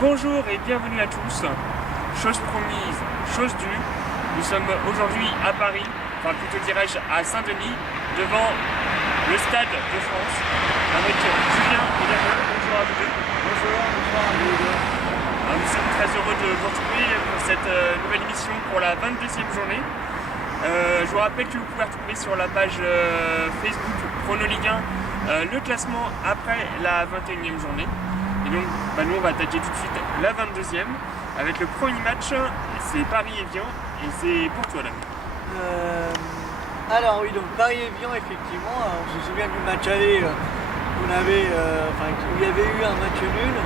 Bonjour et bienvenue à tous. Chose promise, chose due. Nous sommes aujourd'hui à Paris, enfin plutôt dirais-je à Saint-Denis, devant le Stade de France, avec Julien et Damien. Bonjour à vous deux. Bonjour à vous deux. Nous sommes très heureux de vous retrouver pour cette nouvelle émission pour la 22e journée. Je vous rappelle que vous pouvez retrouver sur la page Facebook Chrono Ligue 1 le classement après la 21e journée. Et donc nous on va attaquer tout de suite la 22e avec le premier match, c'est Paris-Évian et c'est pour toi là. Alors oui, donc Paris-Évian effectivement, alors, je me souviens du match aller où il y avait eu un match nul.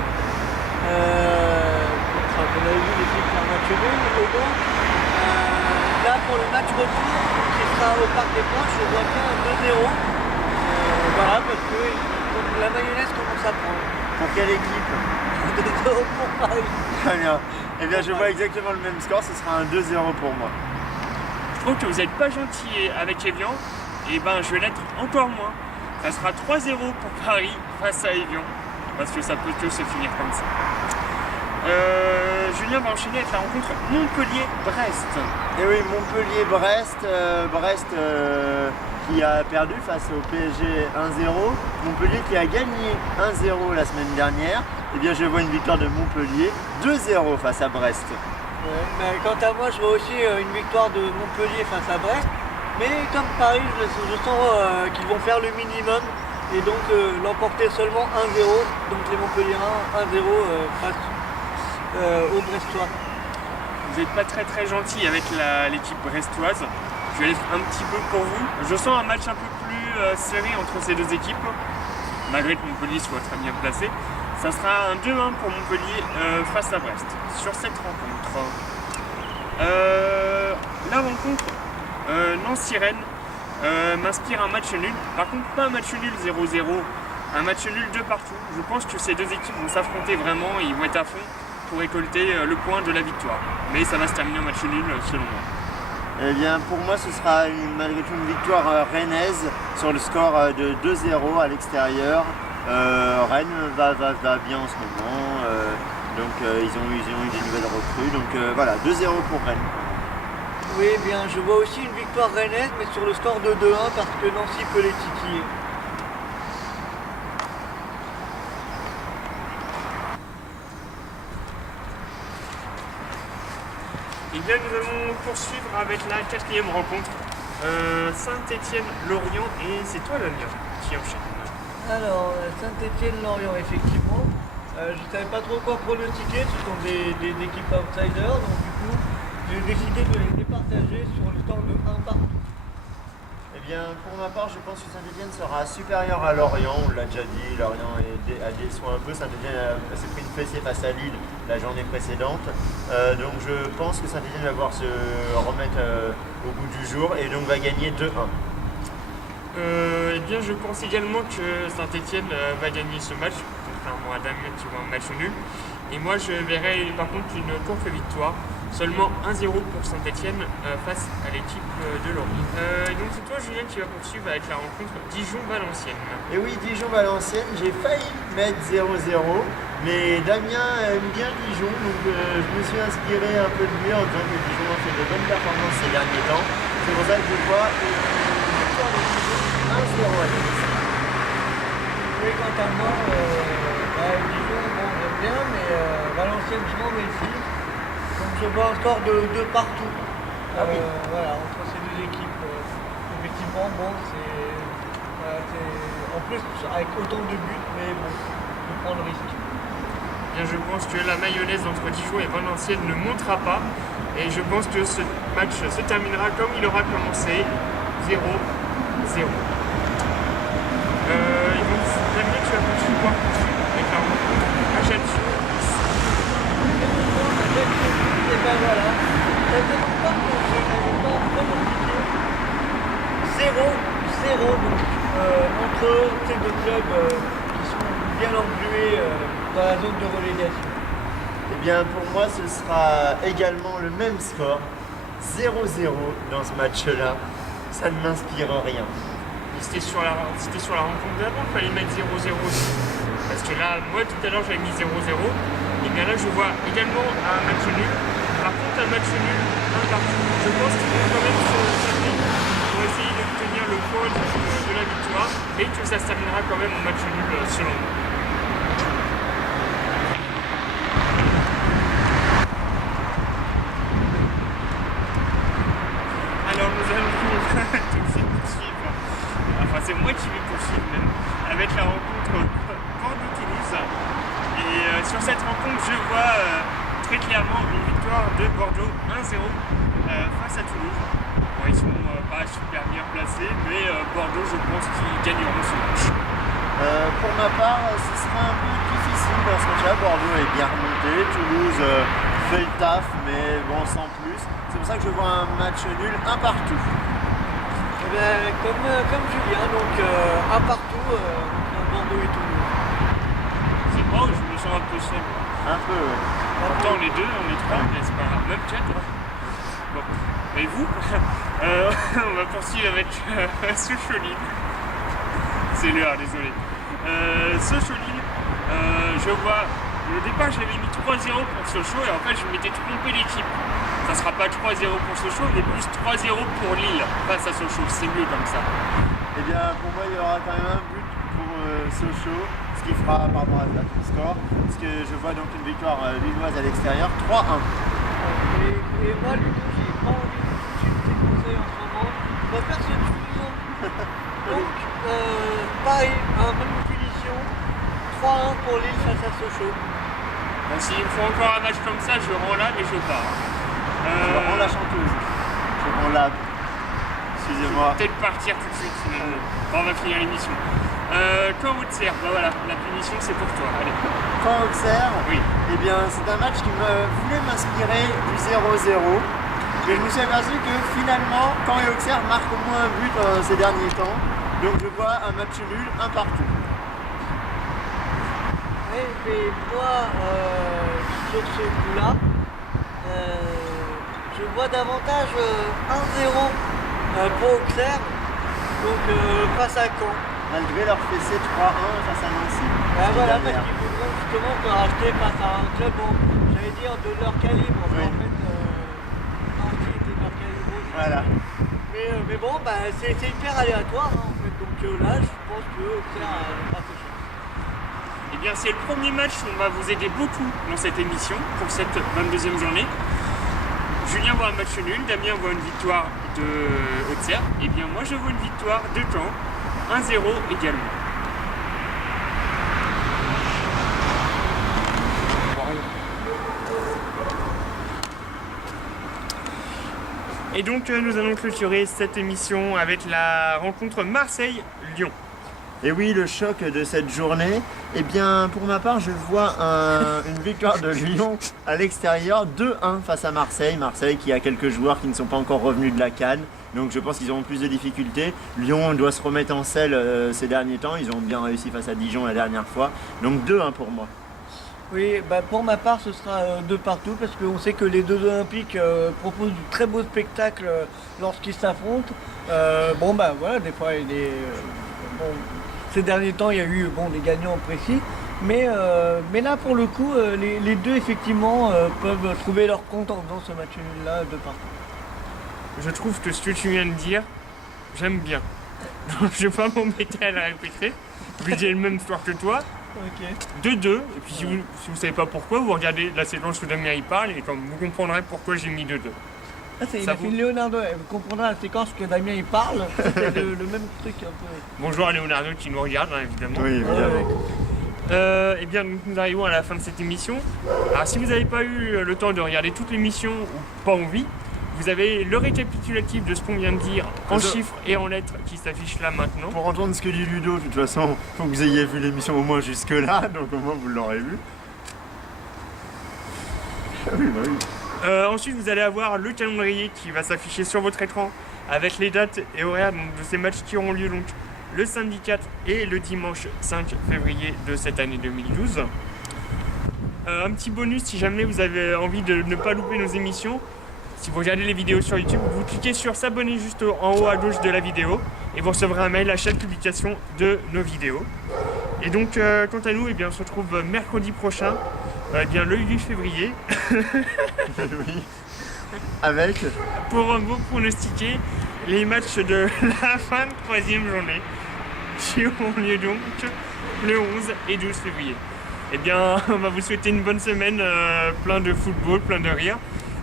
On avait vu l'équipe faire un match nul et donc là pour le match retour qui sera au Parc des Princes, je vois bien un 2-0. Voilà, parce que la mayonnaise commence à prendre. Pour quelle équipe? 2-0 pour Paris. Très bien. Eh bien, je vois exactement le même score, ce sera un 2-0 pour moi. Je trouve que vous n'êtes pas gentil avec Évian, et je vais l'être encore moins. Ça sera 3-0 pour Paris face à Évian, parce que ça peut que se finir comme ça. Julien va enchaîner avec la rencontre Montpellier-Brest. Et oui, Montpellier-Brest, qui a perdu face au PSG 1-0. Montpellier qui a gagné 1-0 la semaine dernière. Eh bien, je vois une victoire de Montpellier 2-0 face à Brest. Ouais, mais quant à moi, je vois aussi une victoire de Montpellier face à Brest. Mais comme Paris, je sens qu'ils vont faire le minimum et donc l'emporter seulement 1-0. Donc les Montpelliérains 1-0 face aux Brestois. Vous n'êtes pas très gentil avec l'équipe brestoise. Je vais aller un petit peu pour vous. Je sens un match un peu plus serré entre ces deux équipes, malgré que Montpellier soit très bien placé. Ça sera un 2-1 pour Montpellier face à Brest sur cette rencontre. La rencontre Nancy-Rennes m'inspire un match nul. Par contre, pas un match nul 0-0, un match nul de partout. Je pense que ces deux équipes vont s'affronter vraiment et ils vont être à fond pour récolter le point de la victoire. Mais ça va se terminer en match nul selon moi. Eh bien, pour moi, ce sera malgré tout une victoire rennaise sur le score de 2-0 à l'extérieur. Rennes va bien en ce moment, ils ont eu des nouvelles recrues, donc voilà, 2-0 pour Rennes. Oui, bien, je vois aussi une victoire rennaise, mais sur le score de 2-1 parce que Nancy peut les titiller. Et bien, nous allons poursuivre avec la 4e rencontre. Saint-Étienne-Lorient, et c'est toi Damien qui enchaîne. Alors, Saint-Étienne-Lorient, effectivement. Je ne savais pas trop quoi pronostiquer, ce sont des équipes outsiders, donc du coup, j'ai décidé de les départager sur le score de 1 partout. Eh bien, pour ma part, je pense que Saint-Étienne sera supérieur à Lorient, on l'a déjà dit, Lorient a déçu un peu, Saint-Étienne s'est pris une fessée face à Lille la journée précédente, donc je pense que Saint-Étienne va pouvoir se remettre au goût du jour et donc va gagner 2-1. Eh bien, je pense également que Saint-Étienne va gagner ce match, contrairement à Damien qui voit un match nul. Et moi, je verrai par contre une courte victoire, seulement 1-0 pour Saint-Étienne face à l'équipe de Lorient. Donc c'est toi, Julien, qui va poursuivre avec la rencontre Dijon-Valenciennes. Et oui, Dijon-Valenciennes, j'ai failli mettre 0-0, mais Damien aime bien Dijon, donc je me suis inspiré un peu de lui en disant que Dijon a fait de bonnes performances ces derniers temps. C'est pour ça que je vois une victoire de Dijon 1-0 à domicile. Oui, quant à moi, Dijon, j'aime bien, mais Valenciennes, je m'en méfie. Donc je vois un score de 2 partout. Voilà, entre ces deux équipes. Effectivement, en plus avec autant de buts, mais bon, je prends le risque. Bien, je pense que la mayonnaise entre Dijon et Valenciennes ne montera pas. Et je pense que ce match se terminera comme il aura commencé, 0-0. Damien, tu vas pouvoir poursuivre avec la rencontre Ajaccio. Et ben voilà, ça ne demande pas que je n'avais pas pronostiqué. 0-0 donc, entre ces deux clubs qui sont bien englués dans la zone de relégation. Eh bien, pour moi, ce sera également le même score, 0-0 dans ce match-là. Ça ne m'inspire rien. C'était sur la rencontre d'avant qu'il fallait mettre 0-0 aussi. Parce que là, moi tout à l'heure j'avais mis 0-0. et bien là je vois également un match nul. Par contre un match nul, un partout. Je pense qu'ils vont quand même se taper pour essayer d'obtenir le point de la victoire et que ça se terminera quand même en match nul selon moi. Alors nous allons tout de suite poursuivre, enfin c'est moi qui vais poursuivre même, avec la rencontre Bordeaux-Toulouse. Et sur cette rencontre je vois très clairement une victoire de Bordeaux 1-0 face à Toulouse. Bon, ils sont pas super bien placés, mais Bordeaux je pense qu'ils gagneront ce match. Pour ma part, ce sera un peu difficile parce que déjà Bordeaux est bien remonté, Toulouse fait le taf, mais bon, sans plus. C'est pour ça que je vois un match nul, un partout. Eh bien, comme Julien, donc un partout entre Bordeaux et Toulouse. C'est bon, je me sens un peu seul. Un peu, ouais. Pourtant on est deux, on est trois, mais c'est pas grave, même chat. Bon, et vous on va poursuivre avec Sochaux-Lille. C'est l'heure, désolé. Sochaux-Lille, je vois, au départ j'avais mis 3-0 pour Sochaux et en fait je m'étais trompé d'équipe. Ça sera pas 3-0 pour Sochaux, mais plus 3-0 pour Lille face à Sochaux, c'est mieux comme ça. Eh bien, pour moi, il y aura quand même un but pour Sochaux, ce qui fera par rapport à tout le score, parce que je vois donc une victoire lilloise à l'extérieur, 3-1. Et moi, Ludo, j'ai pas envie de suivre tes conseils en ce moment. On va faire ce tunnel. Donc, pareil, même punition. 3-1 pour Lille face à Sochaux. Bon, s'il me faut encore un match comme ça, je rends là, mais je pars. Je rends la chanteuse. Je rends la. Excusez-moi. Peut-être partir tout de suite. Bon, on va finir l'émission. Quand Auxerre, bah voilà, la punition c'est pour toi. Allez. Quand Auxerre, Oui. eh bien, c'est un match qui voulait m'inspirer du 0-0. Mais je me suis aperçu que finalement, Caen et Auxerre marquent au moins un but ces derniers temps. Donc je vois un match nul, un partout. Mais moi, sur ce coup-là, je vois davantage 1-0 pour Auxerre, donc face à Caen. Malgré leur fessé 3-1 face à Nancy. Voilà, parce qu'ils voudront justement te racheter face à un club, bon, j'allais dire de leur calibre. Oui. En fait, Nancy était de leur calibre aussi. Voilà. Mais bon, bah, c'est hyper aléatoire, hein, en fait. Donc là, je pense que Auxerre n'a pas fait cher. Eh bien, c'est le premier match où on va vous aider beaucoup dans cette émission pour cette 22e journée. Julien voit un match nul, Damien voit une victoire de Auxerre. Et bien, moi, je vois une victoire de Caen, 1-0 également. Et donc, nous allons clôturer cette émission avec la rencontre Marseille-Lyon. Et oui, le choc de cette journée, eh bien, pour ma part, je vois une victoire de Lyon à l'extérieur, 2-1 face à Marseille. Marseille qui a quelques joueurs qui ne sont pas encore revenus de la CAN, donc je pense qu'ils auront plus de difficultés. Lyon doit se remettre en selle ces derniers temps, ils ont bien réussi face à Dijon la dernière fois, donc 2-1 pour moi. Oui, bah pour ma part, ce sera 2 partout parce qu'on sait que les deux Olympiques proposent du très beau spectacle lorsqu'ils s'affrontent. Bon, bah voilà, des fois, bon, ces derniers temps, il y a eu des gagnants précis. Mais là, pour le coup, les deux, effectivement, peuvent trouver leur compte en faisant ce match nul-là de partout. Je trouve que ce que tu viens de dire, j'aime bien. Donc je vais pas m'embêter à la répéter. Puis j'ai le même score que toi. Ok. 2-2. Et puis si vous savez pas pourquoi, vous regardez la séquence où Damien il parle et comme vous comprendrez pourquoi j'ai mis 2-2. Ah, il a fait Leonardo, vous comprendrez la séquence que Damien il parle, c'est le même truc un peu. Bonjour à Leonardo qui nous regarde, hein, évidemment. Oui, évidemment. Eh bien, nous arrivons à la fin de cette émission. Alors, si vous n'avez pas eu le temps de regarder toute l'émission ou pas envie, vous avez le récapitulatif de ce qu'on vient de dire en chiffres et en lettres qui s'affiche là maintenant. Pour entendre ce que dit Ludo, de toute façon, il faut que vous ayez vu l'émission au moins jusque-là, donc au moins vous l'aurez vu. Oui, bah oui. Ensuite, vous allez avoir le calendrier qui va s'afficher sur votre écran avec les dates et horaires de ces matchs qui auront lieu donc le samedi 4 et le dimanche 5 février de cette année 2012. Un petit bonus si jamais vous avez envie de ne pas louper nos émissions. Si vous regardez les vidéos sur YouTube, vous cliquez sur s'abonner juste en haut à gauche de la vidéo et vous recevrez un mail à chaque publication de nos vidéos. Et donc, quant à nous, eh bien, on se retrouve mercredi prochain Eh bien le 8 février, Oui. Avec pour vous pronostiquer les matchs de la fin de 3e journée qui auront lieu donc le 11 et 12 février. Eh bien, on va vous souhaiter une bonne semaine, plein de football, plein de rire.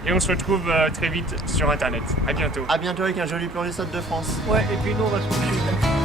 Et on se retrouve très vite sur Internet. À bientôt. à bientôt avec un joli plan du Stade de France. Ouais, et puis nous on va se coucher.